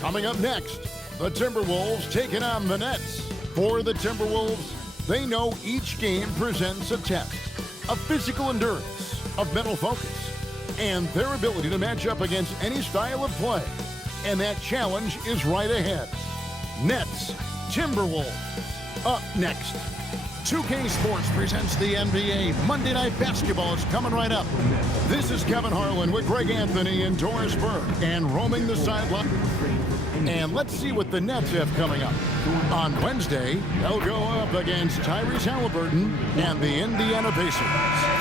Coming up next, the Timberwolves taking on the Nets. For the Timberwolves, they know each game presents a test of physical endurance, of mental focus, and their ability to match up against any style of play. And that challenge is right ahead. Nets, Timberwolves, up next. 2K Sports presents the NBA. Monday Night Basketball is coming right up. This is Kevin Harlan with Greg Anthony and Doris Burke, and roaming the sideline. And let's see what the Nets have coming up. On Wednesday, they'll go up against Tyrese Halliburton and the Indiana Pacers.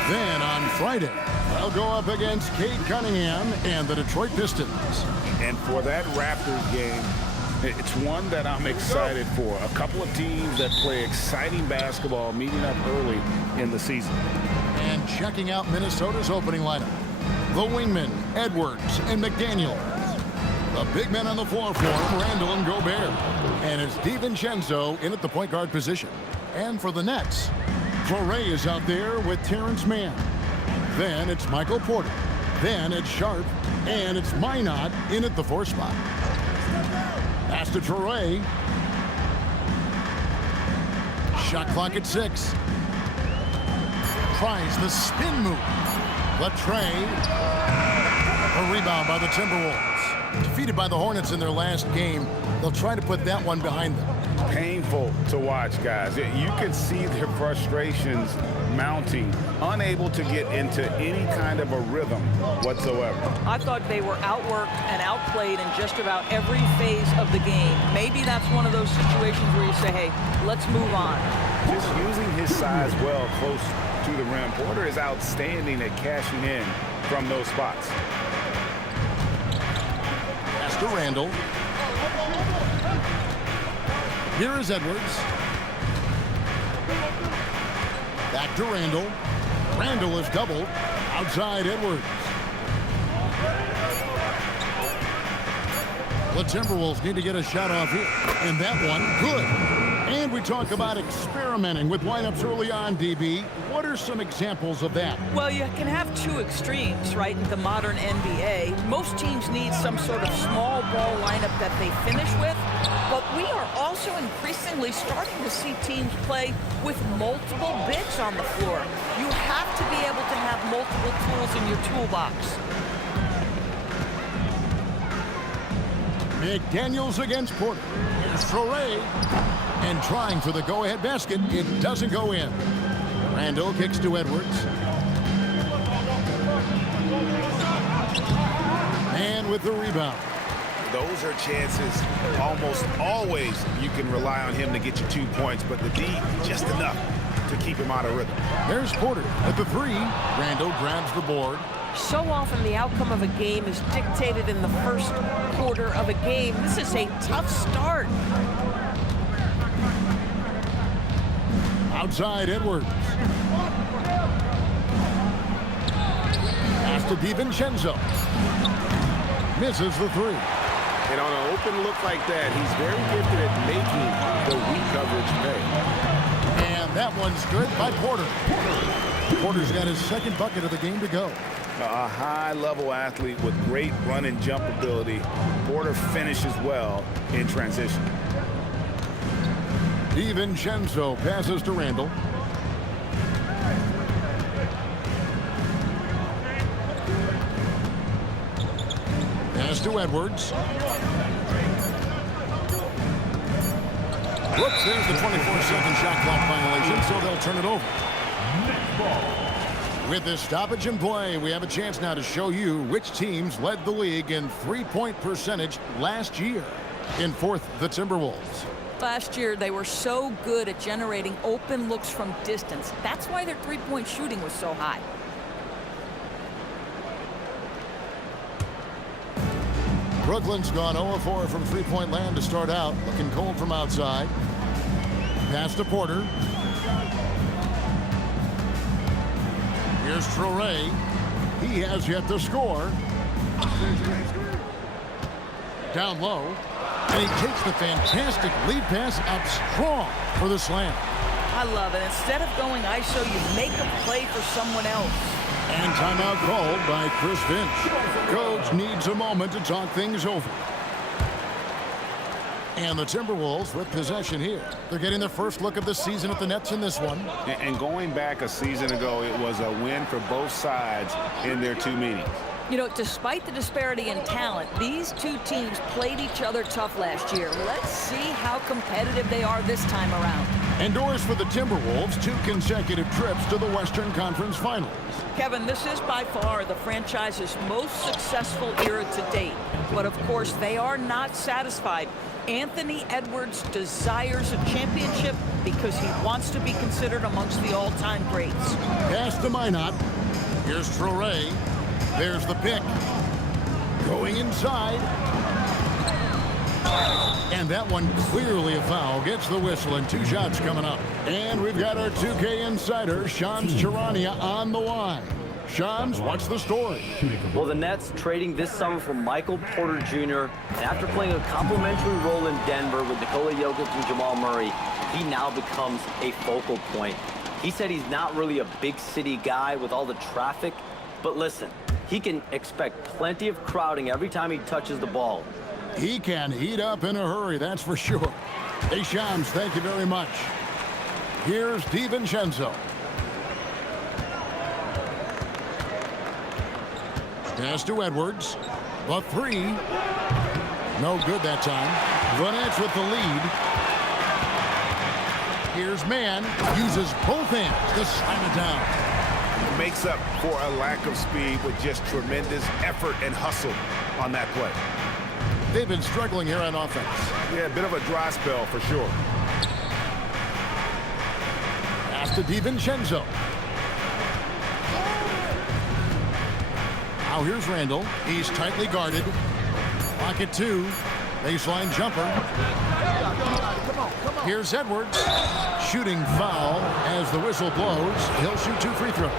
Then on Friday, they'll go up against Cade Cunningham and the Detroit Pistons. And for that Raptors game, it's one that I'm excited for. A couple of teams that play exciting basketball meeting up early in the season. And checking out Minnesota's opening lineup, the wingmen, Edwards and McDaniel. The big men on the floor for him, Randall and Gobert. And it's DiVincenzo in at the point guard position. And for the Nets, Torrey is out there with Terrence Mann. Then it's Michael Porter. Then it's Sharp. And it's Minot in at the 4 spot. Pass to Torrey. Shot clock at 6. Tries the spin move. Latrey. A rebound by the Timberwolves. Defeated by the Hornets in their last game, they'll try to put that one behind them. Painful to watch, guys. You can see their frustrations mounting, unable to get into any kind of a rhythm whatsoever. I thought they were outworked and outplayed in just about every phase of the game. Maybe that's one of those situations where you say, hey, let's move on. Just using his size well close to the rim. Porter is outstanding at cashing in from those spots. To Randall. Here is Edwards. Back to Randall. Randall is doubled. Outside Edwards. The Timberwolves need to get a shot off here. And that one, good. And we talk about experimenting with lineups early on, DB. What are some examples of that? Well, you can have two extremes, right, in the modern NBA. Most teams need some sort of small ball lineup that they finish with, but we are also increasingly starting to see teams play with multiple bigs on the floor. You have to be able to have multiple tools in your toolbox. McDaniels against Porter. Here's Torrey. And trying for the go-ahead basket. It doesn't go in. Randall kicks to Edwards. And with the rebound. Those are chances almost always you can rely on him to get you 2 points, but the D, just enough to keep him out of rhythm. There's Porter at the 3. Randall grabs the board. So often the outcome of a game is dictated in the first quarter of a game. This is a tough start. Outside Edwards. Pass to DiVincenzo. Misses the 3. And on an open look like that, he's very gifted at making the weak coverage pay. And that one's good by Porter. Porter's got his second bucket of the game to go. A high-level athlete with great run and jump ability. Porter finishes well in transition. DiVincenzo passes to Randall. Pass to Edwards. Whoops, there's the 24-second shot clock violation, so they'll turn it over. With this stoppage in play, we have a chance now to show you which teams led the league in three-point percentage last year. In fourth, the Timberwolves. Last year, they were so good at generating open looks from distance. That's why their three-point shooting was so high. Brooklyn's gone 0-4 from three-point land to start out. Looking cold from outside. Pass to Porter. Here's Torrey. He has yet to score. Down low. And he takes the fantastic lead pass up strong for the slam. I love it. Instead of going ISO, you make a play for someone else. And timeout called by Chris Finch. Coach needs a moment to talk things over. And the Timberwolves with possession here. They're getting their first look of the season at the Nets in this one. And going back a season ago, it was a win for both sides in their two meetings. You know, despite the disparity in talent, these two teams played each other tough last year. Let's see how competitive they are this time around. Endorse for the Timberwolves 2 consecutive trips to the Western Conference Finals. Kevin, this is by far the franchise's most successful era to date. But of course, they are not satisfied. Anthony Edwards desires a championship because he wants to be considered amongst the all-time greats. Pass to Minot. Here's Traore. There's the pick. Going inside. And that one clearly a foul. Gets the whistle and 2 shots coming up. And we've got our 2K insider, Shams Charania, on the line. Shams, what's the story? Well, the Nets trading this summer for Michael Porter Jr. And after playing a complimentary role in Denver with Nikola Jokic and Jamal Murray, he now becomes a focal point. He said he's not really a big city guy with all the traffic, but listen, he can expect plenty of crowding every time he touches the ball. He can heat up in a hurry, that's for sure. Hey, Shams, thank you very much. Here's DiVincenzo. Pass to Edwards. The 3. No good that time. The Nets with the lead. Here's Mann. Uses both hands to slam it down. Makes up for a lack of speed with just tremendous effort and hustle on that play. They've been struggling here on offense. Yeah, a bit of a dry spell for sure. Pass to DiVincenzo. Now here's Randall. He's tightly guarded. Pocket 2. Baseline jumper. Here's Edwards. Shooting foul as the whistle blows. He'll shoot 2 free throws.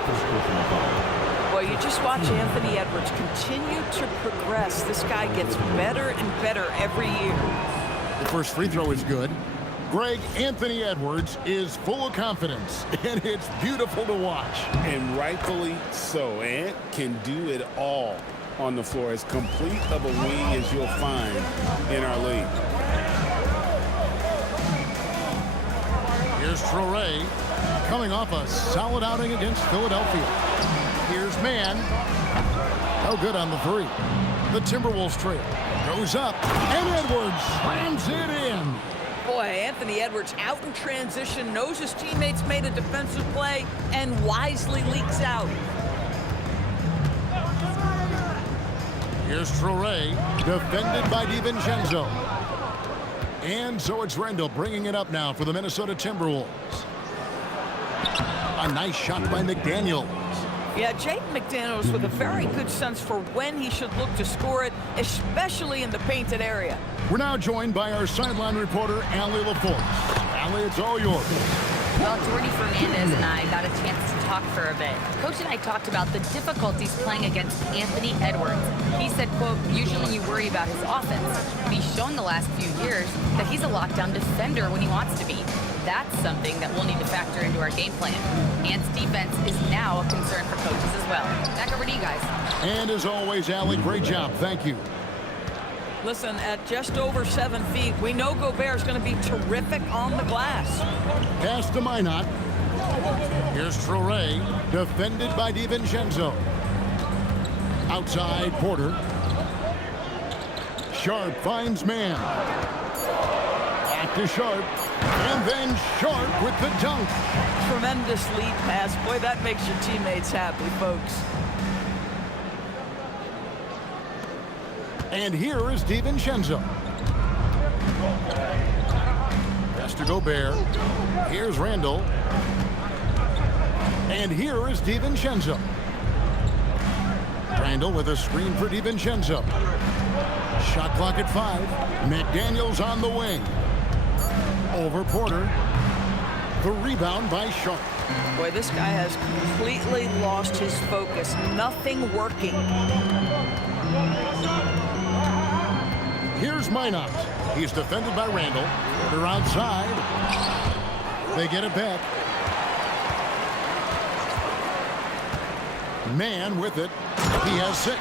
Well, you just watch Anthony Edwards continue to progress. This guy gets better and better every year. The first free throw is good. Greg, Anthony Edwards is full of confidence, and it's beautiful to watch. And rightfully so. Ant can do it all on the floor. As complete of a wing as you'll find in our league. Here's Traore coming off a solid outing against Philadelphia. Here's Mann. No good on the 3. The Timberwolves trail. Goes up, and Edwards slams it in. Boy, Anthony Edwards out in transition, knows his teammates made a defensive play, and wisely leaks out. Here's Traore, defended by DiVincenzo. And so it's Randall bringing it up now for the Minnesota Timberwolves. A nice shot by McDaniels. Yeah, Jaden McDaniels with a very good sense for when he should look to score it, especially in the painted area. We're now joined by our sideline reporter, Allie LaForce. Allie, it's all yours. Well, Jordy Fernandez and I got a chance to talk for a bit. Coach and I talked about the difficulties playing against Anthony Edwards. He said, quote, usually you worry about his offense, but he's shown the last few years that he's a lockdown defender when he wants to be. That's something that we'll need to factor into our game plan. Ant's defense is now a concern for coaches as well. Back over to you guys. And as always, Allie, great job. Thank you. Listen, at just over 7 feet, we know Gobert's going to be terrific on the glass. Pass to Minot. Here's Traore, defended by DiVincenzo. Outside, Porter. Sharp finds Mann. Back to Sharp. And then Sharp with the dunk. Tremendous lead pass. Boy, that makes your teammates happy, folks. And here is DiVincenzo. Pass to Gobert. Here's Randall. And here is DiVincenzo. Randall with a screen for DiVincenzo. Shot clock at 5. McDaniels on the wing. Over Porter. The rebound by Sharp. Boy, this guy has completely lost his focus. Nothing working. Here's Minot. He's defended by Randall. They're outside. They get it back. Mann with it. He has 6.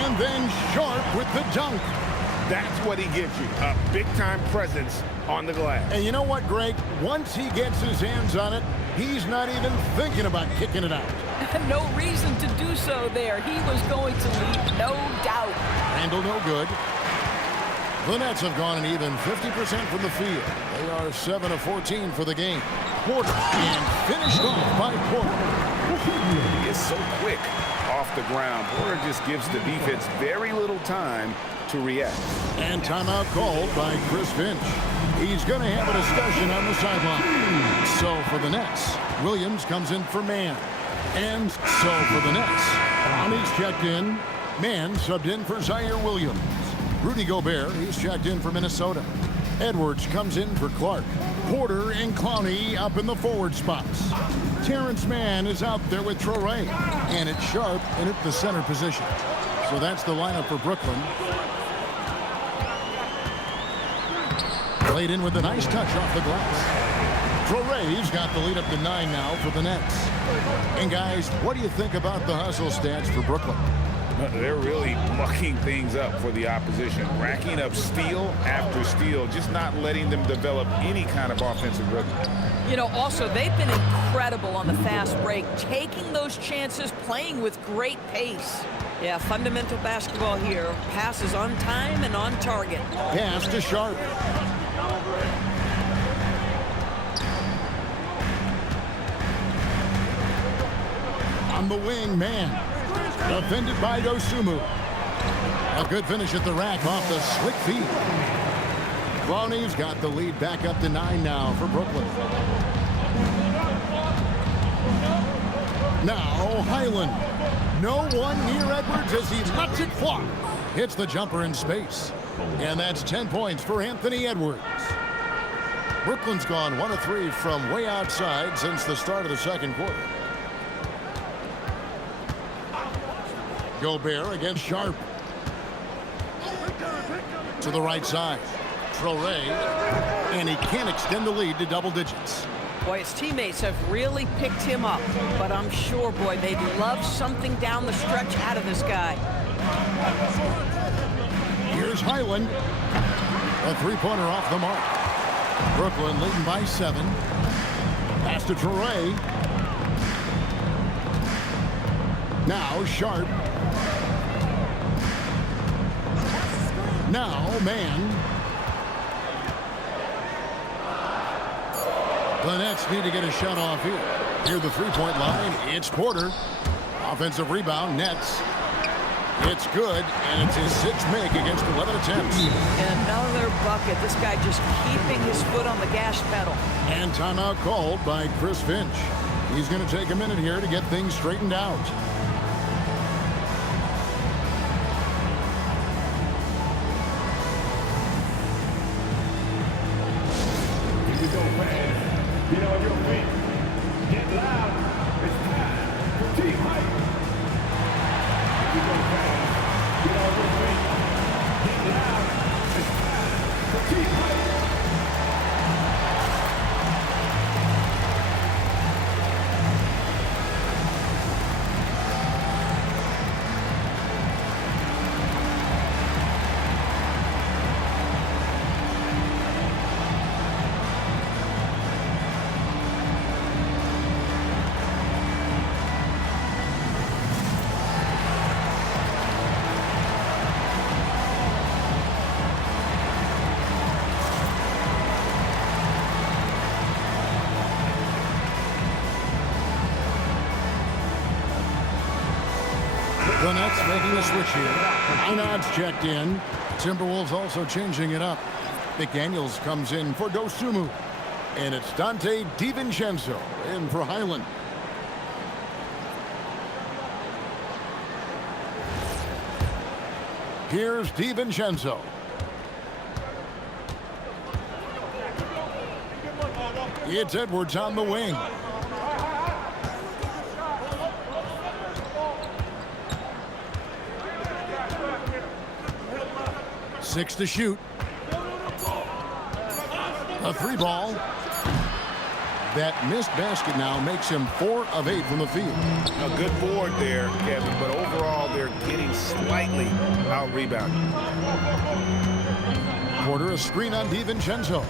And then Sharp with the dunk. That's what he gives you, a big-time presence on the glass. And you know what, Greg? Once he gets his hands on it, he's not even thinking about kicking it out. No reason to do so there. He was going to lead, no doubt. Handle no good. The Nets have gone an even 50% from the field. They are 7 of 14 for the game. Porter, and finished off by Porter. He is so quick off the ground. Porter just gives the defense very little time to react. And timeout called by Chris Finch. He's going to have a discussion on the sideline. So for the Nets, Williams comes in for Mann. And so for the Nets, Brownie's checked in. Mann subbed in for Zaire Williams. Rudy Gobert, he's checked in for Minnesota. Edwards comes in for Clark. Porter and Clowney up in the forward spots. Terrence Mann is out there with Traore. And it's Sharp in at the center position. So that's the lineup for Brooklyn. Played in with a nice touch off the glass. Traore's got the lead up to 9 now for the Nets. And guys, what do you think about the hustle stats for Brooklyn? They're really mucking things up for the opposition, racking up steal after steal, just not letting them develop any kind of offensive rhythm. You know, also, they've been incredible on the fast break, taking those chances, playing with great pace. Yeah, fundamental basketball here. Passes on time and on target. Pass to Sharp. On the wing, Mann. Defended by Dosunmu. A good finish at the rack off the slick feed. Clowney's got the lead back up to 9 now for Brooklyn. Now Highland. No one near Edwards as he lets it fly. Hits the jumper in space. And that's 10 points for Anthony Edwards. Brooklyn's gone 1 of 3 from way outside since the start of the second quarter. Gobert against Sharp. To the right side. Traore. And he can't extend the lead to double digits. Boy, his teammates have really picked him up. But I'm sure, boy, they'd love something down the stretch out of this guy. Here's Highland. A three-pointer off the mark. Brooklyn leading by 7. Pass to Traore. Now Sharp. Now Mann. The Nets need to get a shot off here. Near the three-point line, it's Porter. Offensive rebound, Nets. It's good, and it's his 6th make against 11 attempts. Another bucket. This guy just keeping his foot on the gas pedal. And timeout called by Chris Finch. He's going to take a minute here to get things straightened out. Get on your feet. Get loud. It's time for team hype. You go fast. Get on your feet. Get loud. It's time for team hype. The Nets making a switch here. Einad's checked in. Timberwolves also changing it up. McDaniels comes in for Dosunmu. And it's Dante DiVincenzo in for Highland. Here's DiVincenzo. It's Edwards on the wing. Six to shoot. A 3-ball. That missed basket now makes him 4 of 8 from the field. A good board there, Kevin, but overall they're getting slightly out-rebounded. Porter, a screen on DiVincenzo.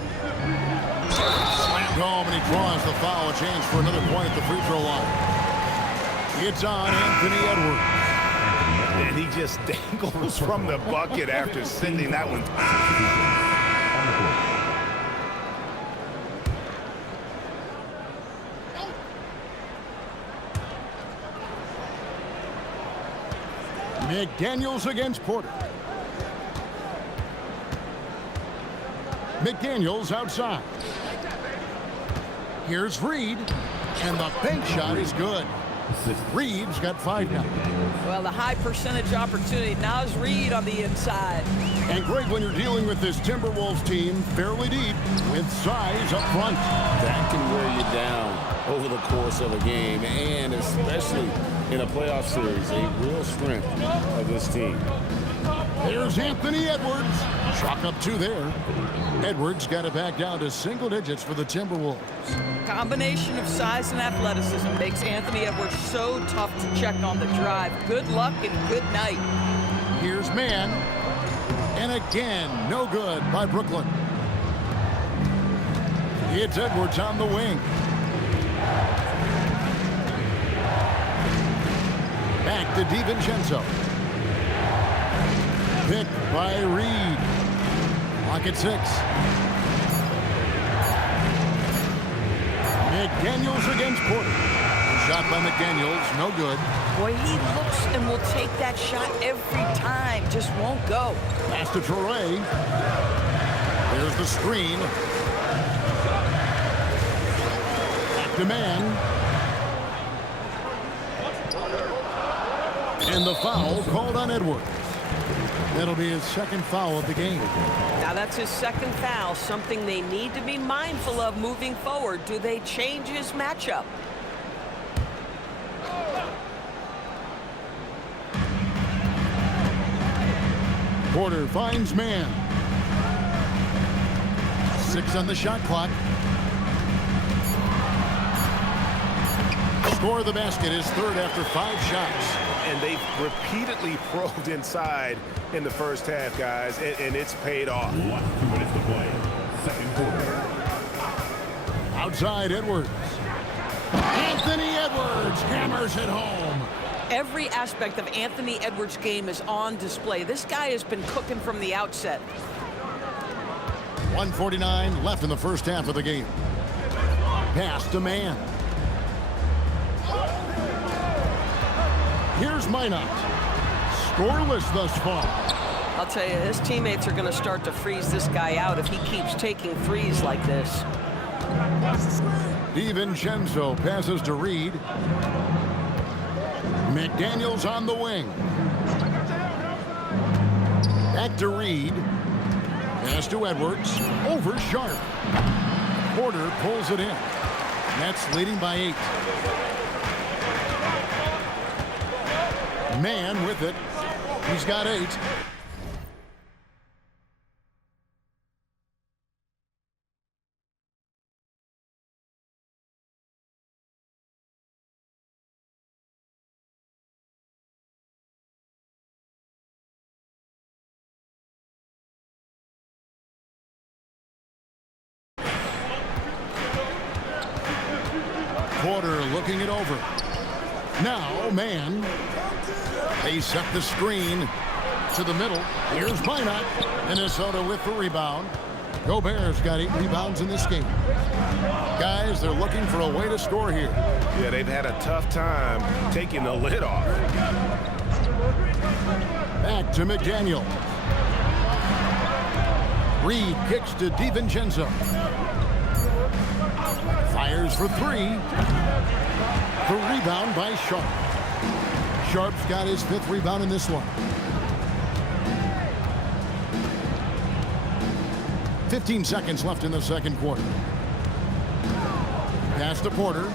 Slammed home, and he draws the foul. A chance for another point at the free throw line. It's on Anthony Edwards. And he just dangles from the bucket after sending that one. McDaniels against Porter. McDaniels outside. Here's Reed, and the bank shot is good. Reed's got 5 now. Well, the high percentage opportunity. Now is Reed on the inside. And great when you're dealing with this Timberwolves team fairly deep with size up front. That can wear you down over the course of a game, and especially in a playoff series, a real strength of this team. There's Anthony Edwards. Chalk up 2 there. Edwards got it back down to single digits for the Timberwolves. Combination of size and athleticism makes Anthony Edwards so tough to check on the drive. Good luck and good night. Here's Mann. And again, no good by Brooklyn. It's Edwards on the wing. Back to DiVincenzo. Picked by Reed. Lock at 6. McDaniels against Porter. Shot by McDaniels, no good. Boy, he looks and will take that shot every time. Just won't go. Pass to Traore. There's the screen. Back to Mann. And the foul called on Edwards. That'll be his second foul of the game. Now that's his second foul, something they need to be mindful of moving forward. Do they change his matchup? Porter finds Mann. 6 on the shot clock. Score the basket, his third after 5 shots. And they've repeatedly probed inside in the first half, guys, and it's paid off. 1 minute to play. Second quarter. Outside Edwards. Anthony Edwards hammers it home. Every aspect of Anthony Edwards' game is on display. This guy has been cooking from the outset. 1:49 left in the first half of the game. Pass to Mann. Here's Minot. Scoreless thus far. I'll tell you, his teammates are going to start to freeze this guy out if he keeps taking threes like this. DiVincenzo passes to Reed. McDaniels on the wing. Back to Reed. Pass to Edwards. Over Sharp. Porter pulls it in. Nets leading by 8. Mann with it. He's got 8. Porter looking it over. Now Mann. They set the screen to the middle. Here's Minot. Minnesota with the rebound. Gobert's got 8 rebounds in this game. Guys, they're looking for a way to score here. Yeah, they've had a tough time taking the lid off. Back to McDaniel. Reed kicks to DiVincenzo. Fires for 3. The rebound by Sharp. Sharp's got his 5th rebound in this one. 15 seconds left in the second quarter. Pass to Porter.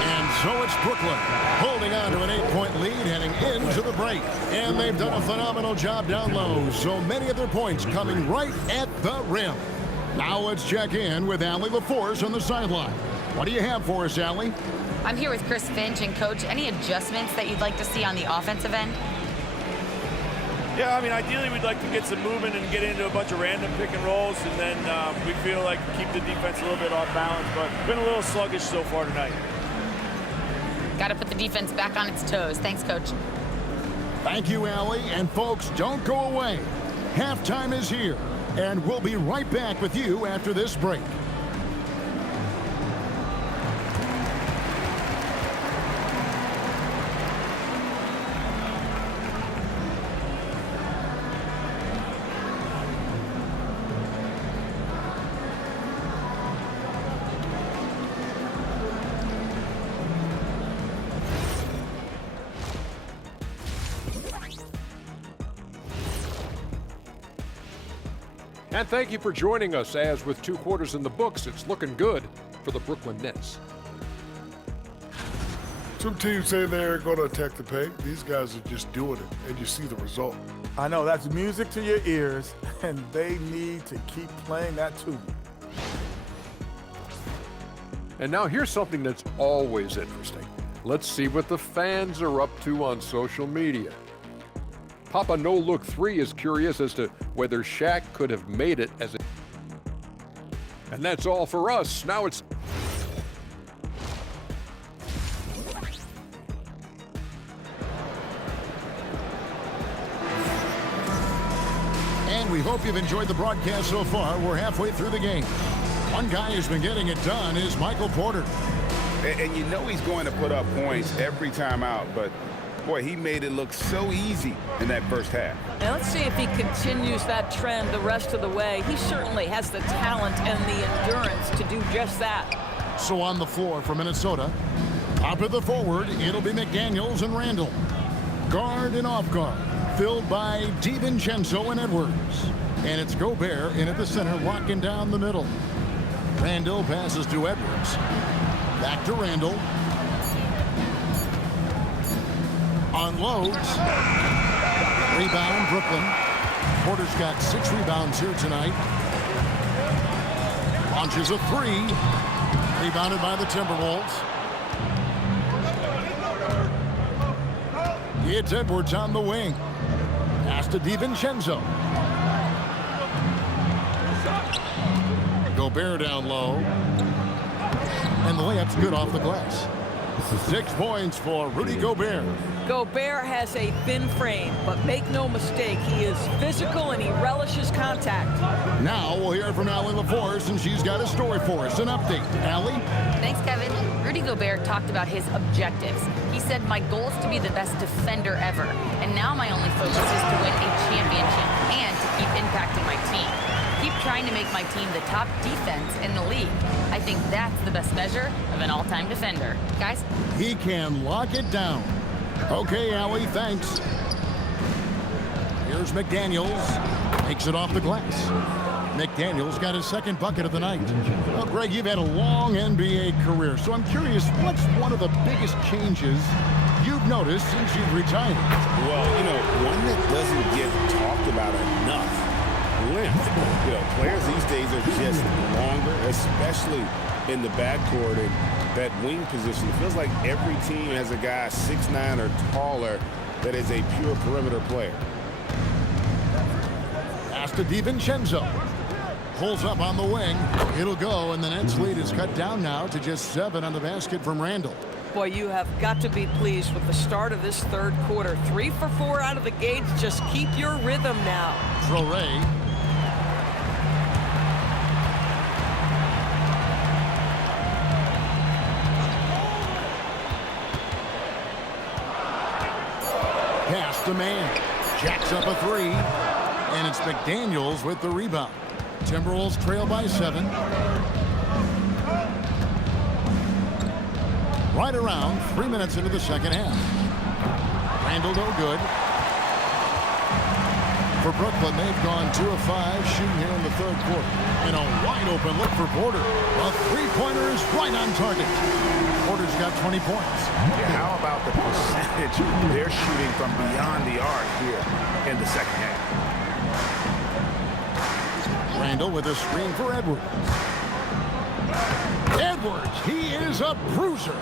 And so it's Brooklyn holding on to an 8-point lead heading into the break. And they've done a phenomenal job down low. So many of their points coming right at the rim. Now let's check in with Allie LaForce on the sideline. What do you have for us, Allie? I'm here with Chris Finch. And, Coach, any adjustments that you'd like to see on the offensive end? Yeah, I mean, ideally we'd like to get some movement and get into a bunch of random pick and rolls, and then we feel like keep the defense a little bit off balance, but been a little sluggish so far tonight. Got to put the defense back on its toes. Thanks, Coach. Thank you, Allie. And folks, don't go away. Halftime is here, and we'll be right back with you after this break. And thank you for joining us, as with 2 quarters in the books, it's looking good for the Brooklyn Nets. Some teams say they're going to attack the paint. These guys are just doing it, and you see the result. I know, that's music to your ears, and they need to keep playing that tune. And now here's something that's always interesting. Let's see what the fans are up to on social media. Papa No Look 3 is curious as to whether Shaq could have made it as a... And that's all for us. Now it's... And we hope you've enjoyed the broadcast so far. We're halfway through the game. One guy who's been getting it done is Michael Porter. And you know he's going to put up points every time out, but boy, he made it look so easy in that first half. Now let's see if he continues that trend the rest of the way. He certainly has the talent and the endurance to do just that. So on the floor for Minnesota, top of the forward, it'll be McDaniels and Randall. Guard and off guard, filled by DiVincenzo and Edwards. And it's Gobert in at the center, locking down the middle. Randall passes to Edwards. Back to Randall. Unloads. Rebound, Brooklyn. Porter's got 6 rebounds here tonight. Launches a 3. Rebounded by the Timberwolves. It's Edwards on the wing. Pass to DiVincenzo. Gobert down low. And the layup's good off the glass. 6 points for Rudy Gobert. Gobert has a thin frame, but make no mistake, he is physical and he relishes contact. Now we'll hear from Allie LaForce, and she's got a story for us. An update. Allie? Thanks, Kevin. Rudy Gobert talked about his objectives. He said, "My goal is to be the best defender ever, and now my only focus is to win a championship and to keep impacting my team. Keep trying to make my team the top defense in the league. I think that's the best measure of an all-time defender." Guys? He can lock it down. Okay, Allie, thanks. Here's McDaniels. Takes it off the glass. McDaniels got his second bucket of the night. Well, Greg, you've had a long NBA career, so I'm curious, what's one of the biggest changes you've noticed since you've retired? Well, you know, one that doesn't get talked about enough, length. You know, players these days are just longer, especially in the backcourt and that wing position. It feels like every team has a guy 6'9" or taller that is a pure perimeter player. Pass to DiVincenzo. Pulls up on the wing. It'll go, and the Nets lead is cut down now to just 7 on the basket from Randall. Boy, you have got to be pleased with the start of this third quarter. 3 for 4 out of the gates. Just keep your rhythm now. Traore. Pass to man. Jacks up a 3. And it's McDaniels with the rebound. Timberwolves trail by 7. Right around 3 minutes into the second half. Randall no good. For Brooklyn, they've gone 2 of 5 shooting here in the third quarter. And a wide open look for Porter. A three-pointer is right on target. Porter's got 20 points. Yeah, how about the percentage they're shooting from beyond the arc here in the second half? Randall with a screen for Edwards. Edwards, he is a bruiser.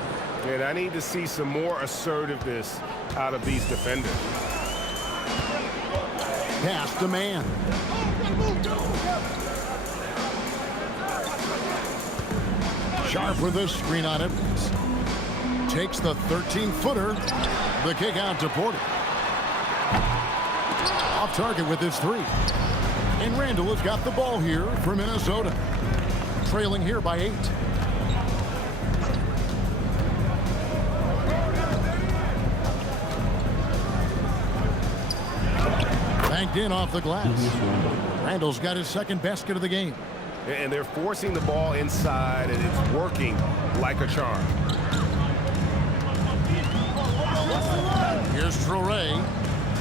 And I need to see some more assertiveness out of these defenders. Pass to man. Sharp with a screen on it. Takes the 13-footer. The kick out to Porter. Off target with his three. And Randall has got the ball here for Minnesota. Trailing here by 8. Banked in off the glass. Randall's got his second basket of the game. And they're forcing the ball inside, and it's working like a charm. Here's Traore.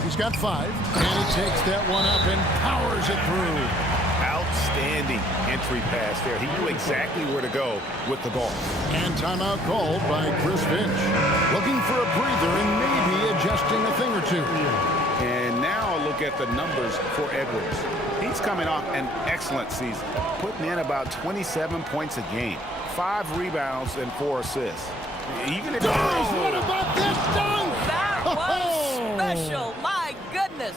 He's got 5. And he takes that one up and powers it through. Outstanding entry pass there. He knew exactly where to go with the ball. And timeout called by Chris Finch. Looking for a breather and maybe adjusting a thing or two. And now look at the numbers for Edwards. He's coming off an excellent season, putting in about 27 points a game, 5 rebounds and 4 assists. Even if what about this dunk? That was special. My goodness.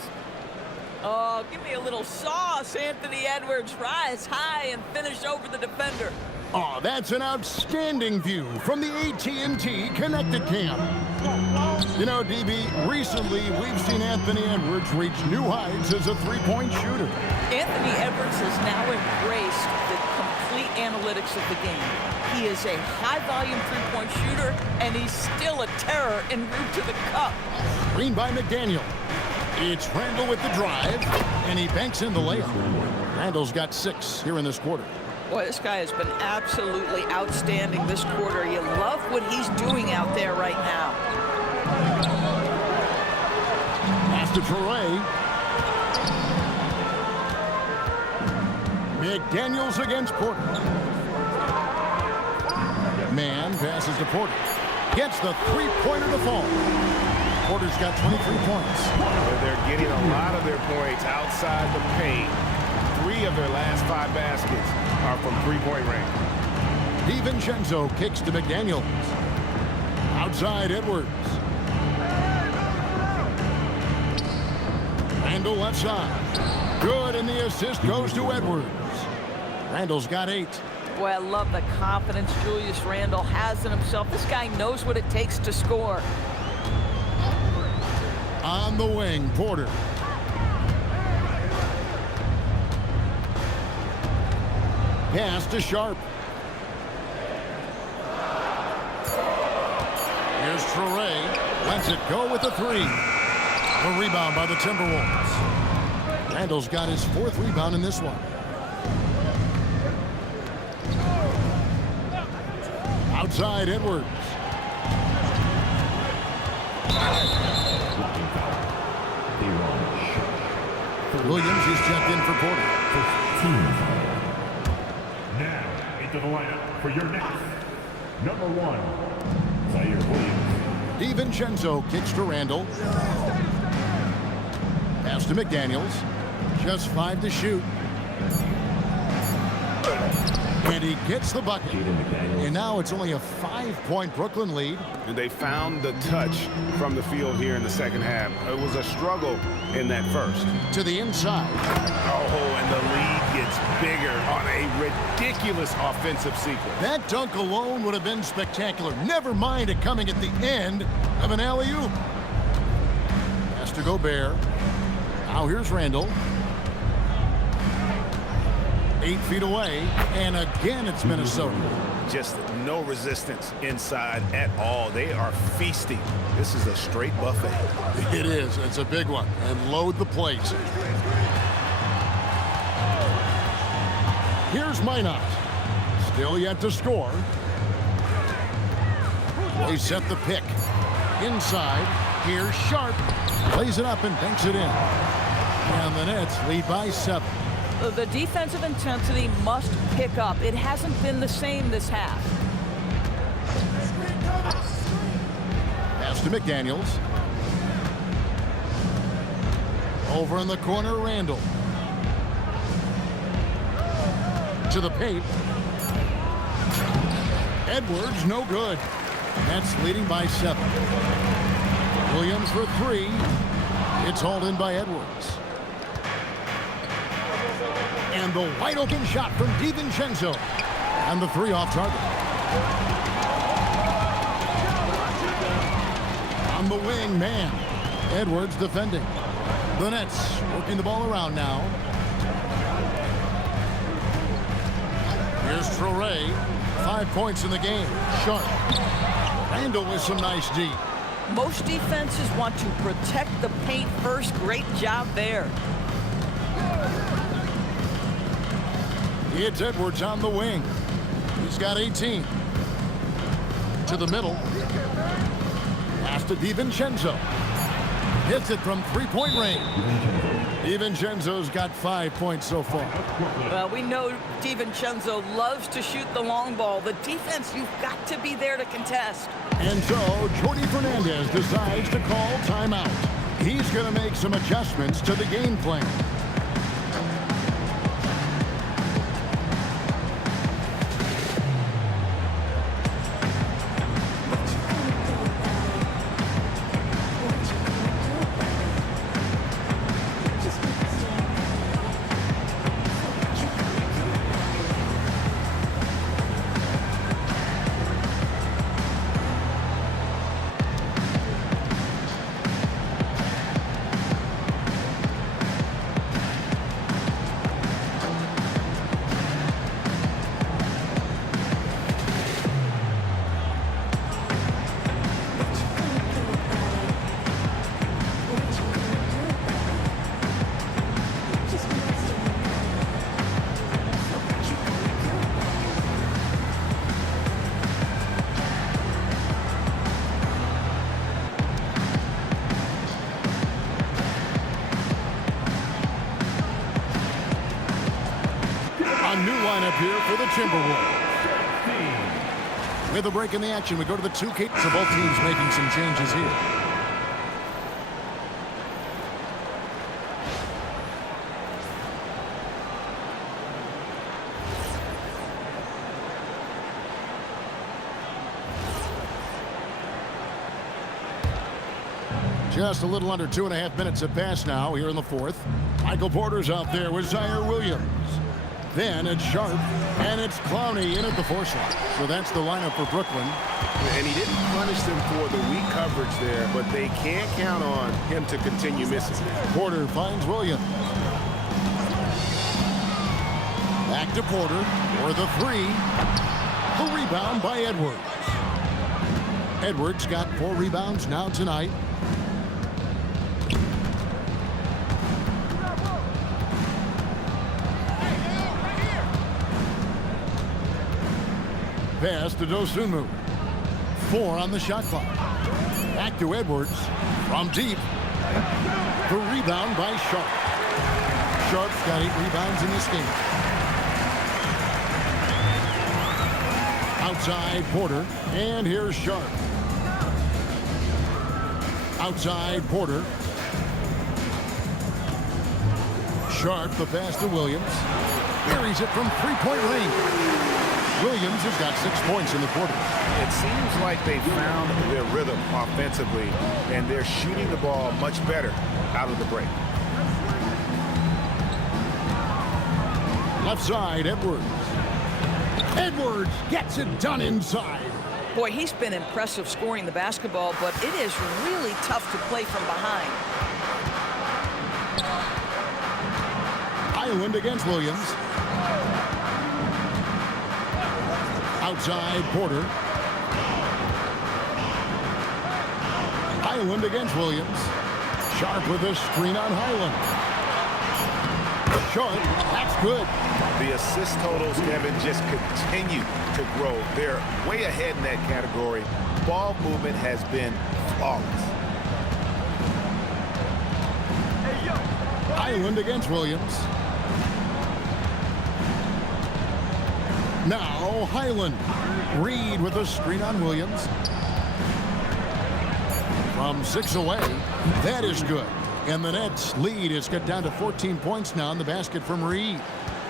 Oh, give me a little sauce, Anthony Edwards. Rise high and finish over the defender. Oh, that's an outstanding view from the AT&T Connected Cam. You know, DB, recently we've seen Anthony Edwards reach new heights as a three-point shooter. Anthony Edwards has now embraced the complete analytics of the game. He is a high-volume three-point shooter, and he's still a terror en route to the cup. Screen by McDaniel. It's Randall with the drive, and he banks in the layup. Randall's got 6 here in this quarter. Boy, this guy has been absolutely outstanding this quarter. You love what he's doing out there right now. Pass to Traore. McDaniels against Porter. Man passes to Porter. Gets the three-pointer to fall. Porter's got 23 points. They're getting a lot of their points outside the paint. 3 of their last 5 baskets are from three-point range. DiVincenzo kicks to McDaniels. Outside Edwards. Randall left side. Good, and the assist goes to Edwards. Randall's got 8. Boy, I love the confidence Julius Randle has in himself. This guy knows what it takes to score. On the wing, Porter. Pass to Sharp. Here's Traore. Lets it go with the 3. A rebound by the Timberwolves. Randall's got his 4th rebound in this one. Outside Edwards. Williams is checked in for Porter. Now into the lineup for your next number 1, Zaire Williams. DiVincenzo kicks to Randall. Pass to McDaniels. Just 5 to shoot. And he gets the bucket. And now it's only a 5-point Brooklyn lead. And they found the touch from the field here in the second half. It was a struggle in that first. To the inside. Oh, and the lead gets bigger on a ridiculous offensive sequence. That dunk alone would have been spectacular. Never mind it coming at the end of an alley-oop. Has to go Bear. Now here's Randall. 8 feet away, and again it's Minnesota. Just no resistance inside at all. They are feasting. This is a straight buffet. It is. It's a big one. And load the plates. Here's Minot. Still yet to score. They set the pick. Inside. Here's Sharp. Plays it up and banks it in. And the Nets lead by 7. The defensive intensity must pick up. It hasn't been the same this half. Pass to McDaniels. Over in the corner, Randall. To the paint. Edwards, no good. Nets leading by 7. Williams for 3. It's hauled in by Edwards. And the wide open shot from DiVincenzo. And the 3 off target. On the wing, man. Edwards defending. The Nets working the ball around now. Here's Traore. 5 points in the game. Sharp. Randall with some nice D. Most defenses want to protect the paint first. Great job there. It's Edwards on the wing. He's got 18. To the middle. Pass to DiVincenzo. Hits it from 3-point range. DiVincenzo's got 5 points so far. Well, we know DiVincenzo loves to shoot the long ball. The defense, you've got to be there to contest. And so, Jordi Fernandez decides to call timeout. He's going to make some adjustments to the game plan. New lineup here for the Timberwolves. With a break in the action, we go to the 2K. So both teams making some changes here. Just a little under 2.5 minutes have passed now here in the 4th. Michael Porter's out there with Zaire Williams. Then it's Sharp, and it's Clowney in at the 4 slot. So that's the lineup for Brooklyn. And he didn't punish them for the weak coverage there, but they can't count on him to continue missing. Porter finds Williams. Back to Porter for the 3. The rebound by Edwards. Edwards got 4 rebounds now tonight. Pass to Dosunmu. 4 on the shot clock. Back to Edwards from deep. The rebound by Sharp. Sharp's got 8 rebounds in this game. Outside Porter, and here's Sharp. Outside Porter. Sharp, the pass to Williams. Buries it from 3-point range. Williams has got 6 points in the quarter. It seems like they found their rhythm offensively, and they're shooting the ball much better out of the break. Left side, Edwards. Edwards gets it done inside. Boy, he's been impressive scoring the basketball, but it is really tough to play from behind. Island against Williams. Outside Porter. Highland against Williams. Sharp with a screen on Highland. Sharp, that's good. The assist totals, Kevin, just continue to grow. They're way ahead in that category. Ball movement has been flawless. Highland against Williams. Now Highland. Reed with a screen on Williams. From 6 away, that is good. And the Nets lead is cut down to 14 points now in the basket from Reed.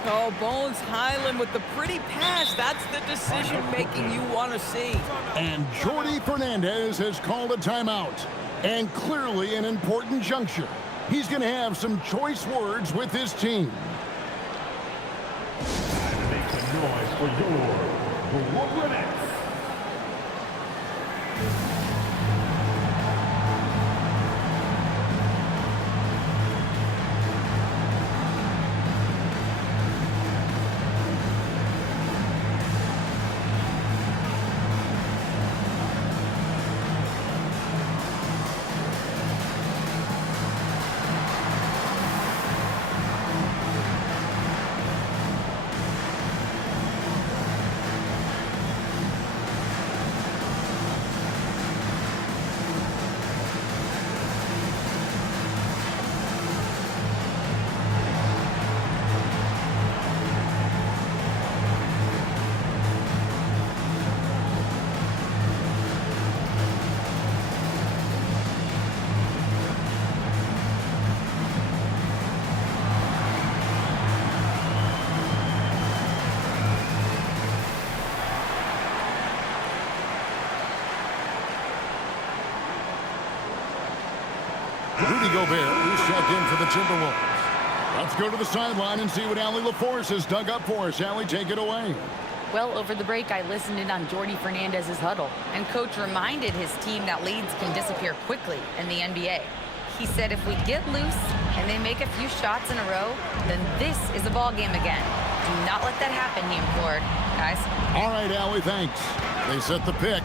Oh, Bones Highland with the pretty pass. That's the decision-making you want to see. And Jordi Fernandez has called a timeout. And clearly an important juncture. He's going to have some choice words with his team. Make some noise for your Brooklyn Nets. Rudy Gobert is checked in for the Timberwolves. Let's go to the sideline and see what Allie LaForce has dug up for us. Allie, take it away. Well, over the break, I listened in on Jordi Fernandez's huddle, and Coach reminded his team that leads can disappear quickly in the NBA. He said if we get loose and they make a few shots in a row, then this is a ball game again. Do not let that happen, he implored. Guys? All right, Allie, thanks. They set the pick.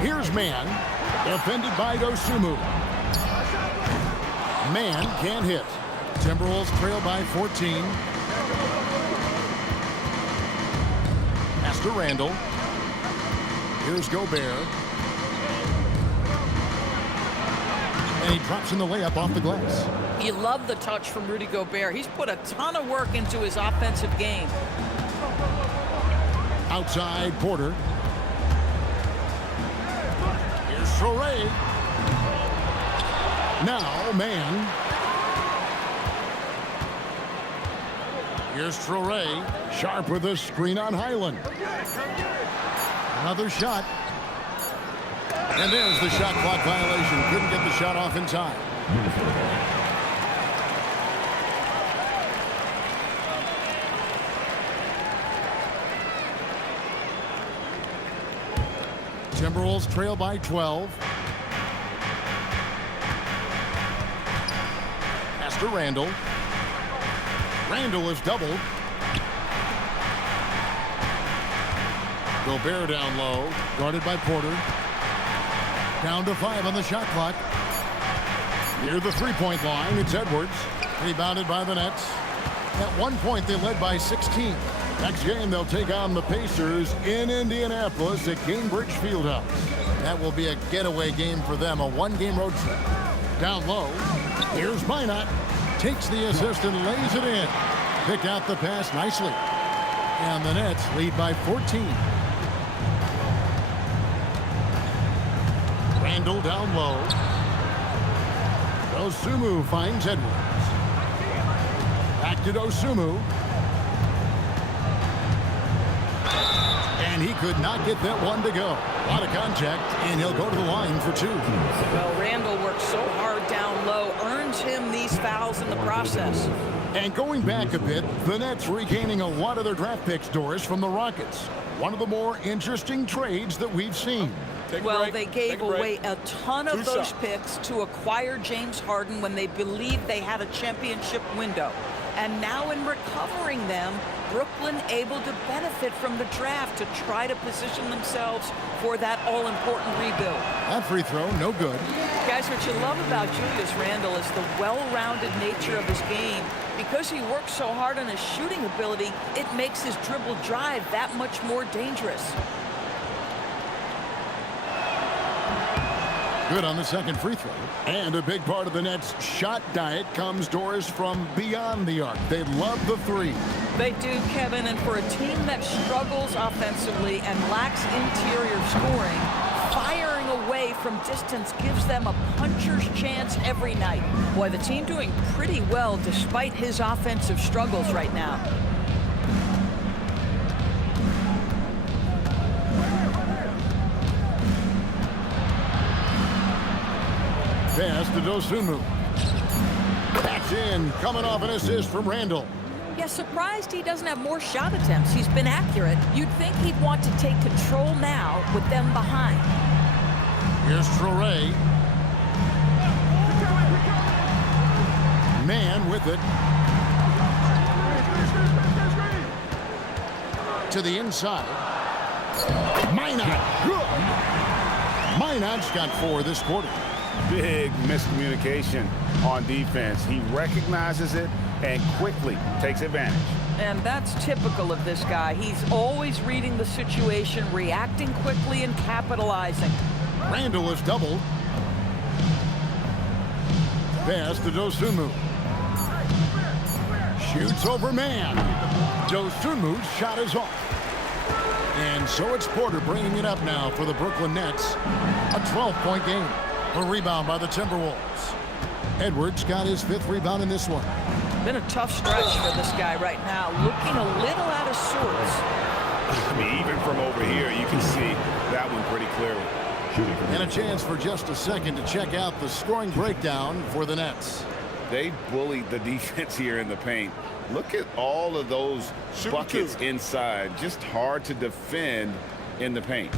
Here's Man, defended by Dosunmu. Man can't hit. Timberwolves trail by 14. Pass to Randall. Here's Gobert. And he drops in the layup off the glass. You love the touch from Rudy Gobert. He's put a ton of work into his offensive game. Outside, Porter. Here's Traore. Now, Man. Here's Traore. Sharp with a screen on Highland. Another shot. And there's the shot clock violation. Couldn't get the shot off in time. Timberwolves trail by 12. Pass to Randall. Randall is doubled. Gobert down low, guarded by Porter. Down to 5 on the shot clock. Near the three-point line, it's Edwards. Rebounded by the Nets. At one point, they led by 16. Next game, they'll take on the Pacers in Indianapolis at Cambridge Fieldhouse. That will be a getaway game for them, a one-game road trip. Down low, here's Minot. Takes the assist and lays it in. Picked out the pass nicely. And the Nets lead by 14. Randall down low. Dosunmu finds Edwards. Back to Dosunmu. And he could not get that one to go. A lot of contact, and he'll go to the line for 2. Well, Randall worked so hard down low, earns him these fouls in the process. And going back a bit, the Nets regaining a lot of their draft picks, Doris, from the Rockets. One of the more interesting trades that we've seen. Well, they gave away a ton of those picks to acquire James Harden when they believed they had a championship window. And now in recovering them, Brooklyn able to benefit from the draft to try to position themselves for that all-important rebuild. That free throw, no good. Guys, what you love about Julius Randle is the well-rounded nature of his game. Because he works so hard on his shooting ability, it makes his dribble drive that much more dangerous. Good on the second free throw. And a big part of the Nets' shot diet comes, Doris, from beyond the arc. They love the three. They do, Kevin, and for a team that struggles offensively and lacks interior scoring, firing away from distance gives them a puncher's chance every night. Boy, the team doing pretty well despite his offensive struggles right now. Pass to Dosunmu. That's in, coming off an assist from Randall. Yeah, surprised he doesn't have more shot attempts. He's been accurate. You'd think he'd want to take control now with them behind. Here's Traore. Man with it. To the inside. Minot. Good. Minot's got 4 this quarter. Big miscommunication on defense. He recognizes it and quickly takes advantage. And that's typical of this guy. He's always reading the situation, reacting quickly, and capitalizing. Randall is doubled. Pass to Dosunmu. Shoots over man. Dosunmu's shot is off. And so it's Porter bringing it up now for the Brooklyn Nets. A 12-point game. A rebound by the Timberwolves. Edwards got his 5th rebound in this one. Been a tough stretch for this guy right now. Looking a little out of sorts. I mean, even from over here, you can see that one pretty clearly. And a chance for just a second to check out the scoring breakdown for the Nets. They bullied the defense here in the paint. Look at all of those buckets inside. Just hard to defend in the paint.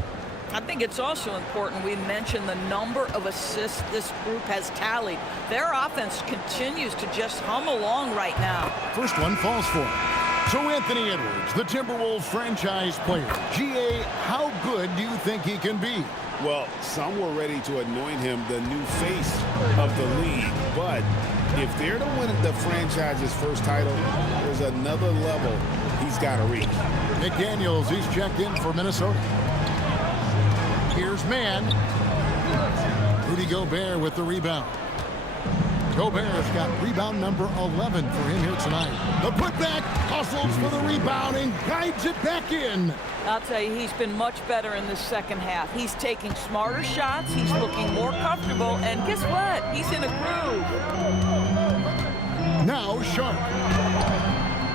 I think it's also important we mention the number of assists this group has tallied. Their offense continues to just hum along right now. First one falls for him. So Anthony Edwards, the Timberwolves franchise player. GA, how good do you think he can be? Well, some were ready to anoint him the new face of the league. But if they're to win the franchise's first title, there's another level he's got to reach. McDaniels, he's checked in for Minnesota. Here's man. Rudy Gobert with the rebound. Gobert's got rebound number 11 for him here tonight. The putback, hustles for the rebound and guides it back in. I'll tell you, he's been much better in the second half. He's taking smarter shots. He's looking more comfortable. And guess what? He's in a groove. Now Sharp.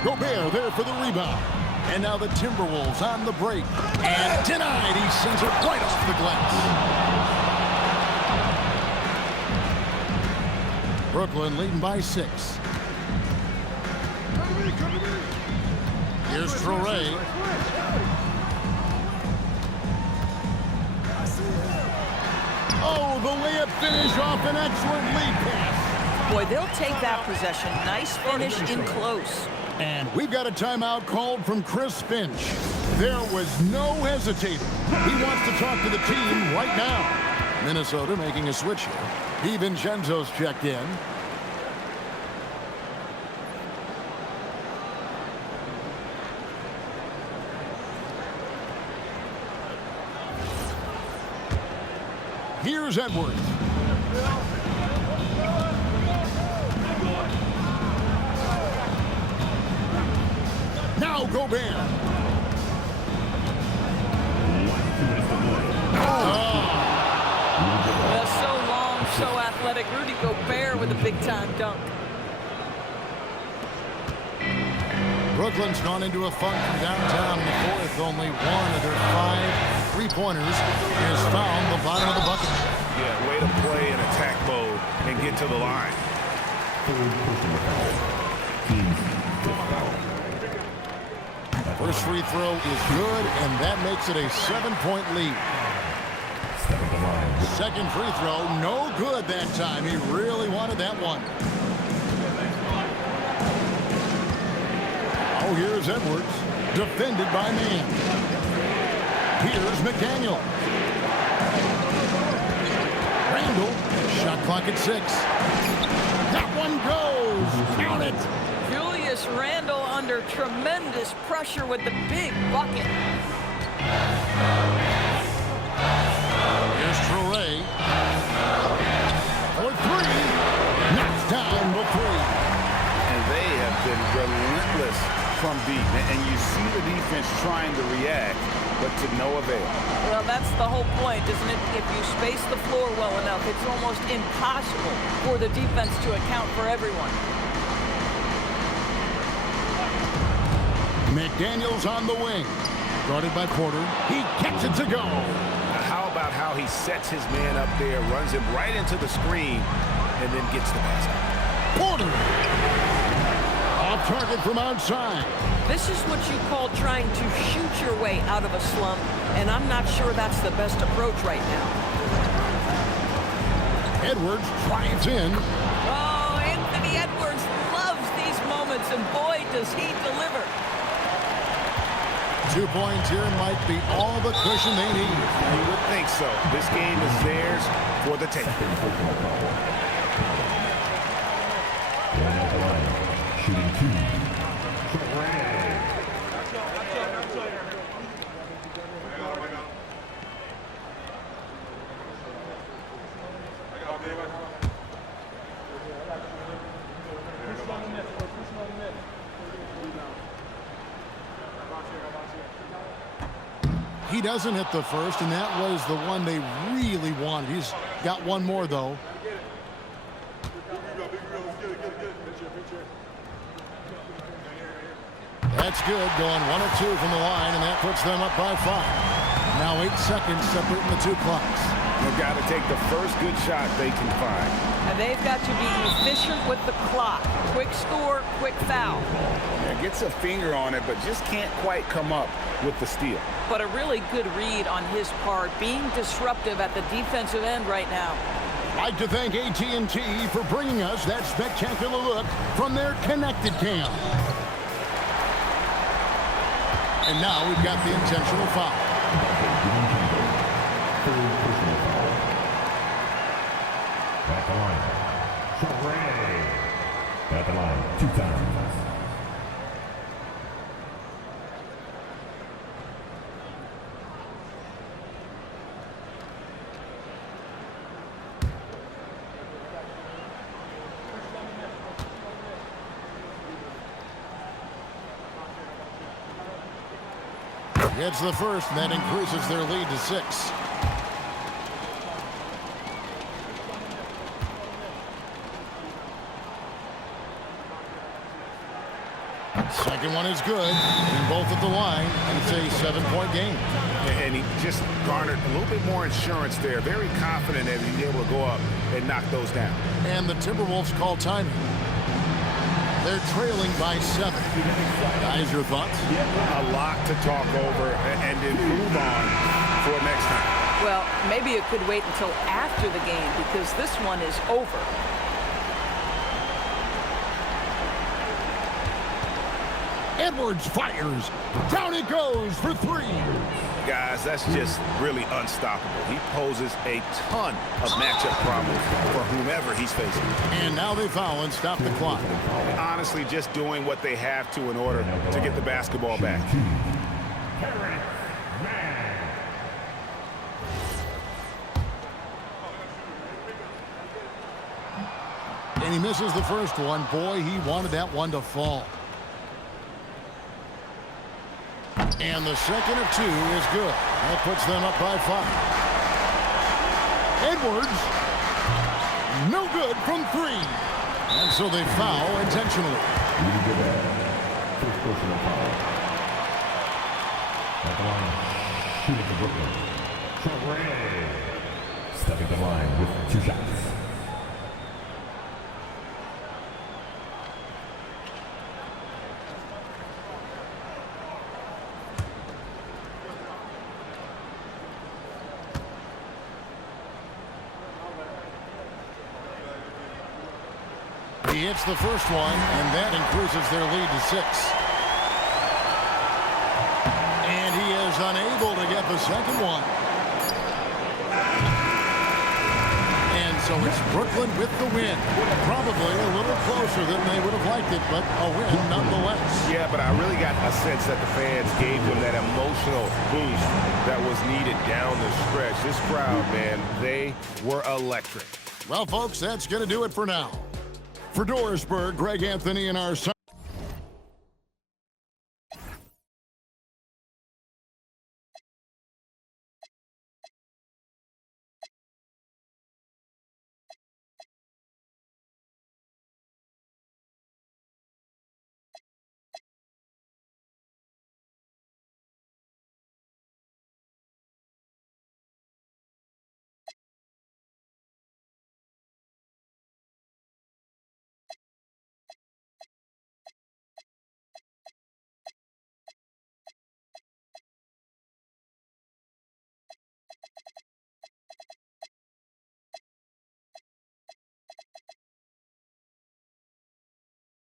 Gobert there for the rebound. And now the Timberwolves on the break. And denied. He sends it right off the glass. Brooklyn leading by 6. Here's Traore. Oh, the layup finish off an excellent lead pass. Boy, they'll take that possession. Nice finish in close. And we've got a timeout called from Chris Finch. There was no hesitating. He wants to talk to the team right now. Minnesota making a switch here. DiVincenzo's checked in. Here's Edwards. Now Gobert. Well, so long, so athletic. Rudy Gobert with a big-time dunk. Brooklyn's gone into a funk from downtown in the 4th. Only one of their 5 3-pointers is found the bottom of the bucket. Yeah, way to play in attack mode and get to the line. First free throw is good, and that makes it a 7-point lead. Second free throw, no good that time. He really wanted that one. Oh, here's Edwards, defended by man. Here's McDaniel. Randall, shot clock at 6. That one goes. Count it. Julius Randle under tremendous pressure with the big bucket. Here's Traore. For 3. Knocks down the 3. And they have been relentless from deep. And you see the defense trying to react. but to no avail. Well, that's the whole point, isn't it? If you space the floor well enough, it's almost impossible for the defense to account for everyone. McDaniels on the wing. Guarded by Porter. He gets it to go. How about how he sets his man up there, runs him right into the screen, and then gets the basket. Porter. Off target from outside. This is what you call trying to shoot your way out of a slump, and I'm not sure that's the best approach right now. Edwards drives in. Oh, Anthony Edwards loves these moments, and boy, does he deliver. 2 points here might be all the cushion they need. You would think so. This game is theirs for the taking. Shooting 2. He doesn't hit the first, and that was the one they really wanted. He's got one more, though. That's good, going 1 of 2 from the line, and that puts them up by 5. Now 8 seconds separating the two clocks. They've got to take the first good shot they can find. And they've got to be efficient with the clock. Quick score, quick foul. Yeah, gets a finger on it, but just can't quite come up with the steal. But a really good read on his part, being disruptive at the defensive end right now. I'd like to thank AT&T for bringing us that spectacular look from their connected cam. And now we've got the intentional foul. At the line. At the line. 2 times. Gets the first, and that increases their lead to 6. Second one is good, and both at the line, and it's a 7-point game. And he just garnered a little bit more insurance there. Very confident that he's able to go up and knock those down. And the Timberwolves call timing. They're trailing by 7. Guys, your thoughts? A lot to talk over and improve on for next time. Well, maybe it could wait until after the game because this one is over. Edwards fires. Down it goes for 3. Guys, that's just really unstoppable. He poses a ton of matchup problems for whomever he's facing. And now they foul and stop the clock. Honestly, just doing what they have to in order to get the basketball back. And he misses the first one. Boy, he wanted that one to fall. And the second of 2 is good. That puts them up by 5. Edwards, no good from 3. And so they foul intentionally. First personal foul. At the line, shooting for Brooklyn. Stepping the line with 2 shots. He hits the first one, and that increases their lead to 6. And he is unable to get the second one. And so it's Brooklyn with the win. Probably a little closer than they would have liked it, but a win nonetheless. Yeah, but I really got a sense that the fans gave them that emotional boost that was needed down the stretch. This crowd, man, they were electric. Well, folks, that's going to do it for now. For Dorisburg, Greg Anthony and our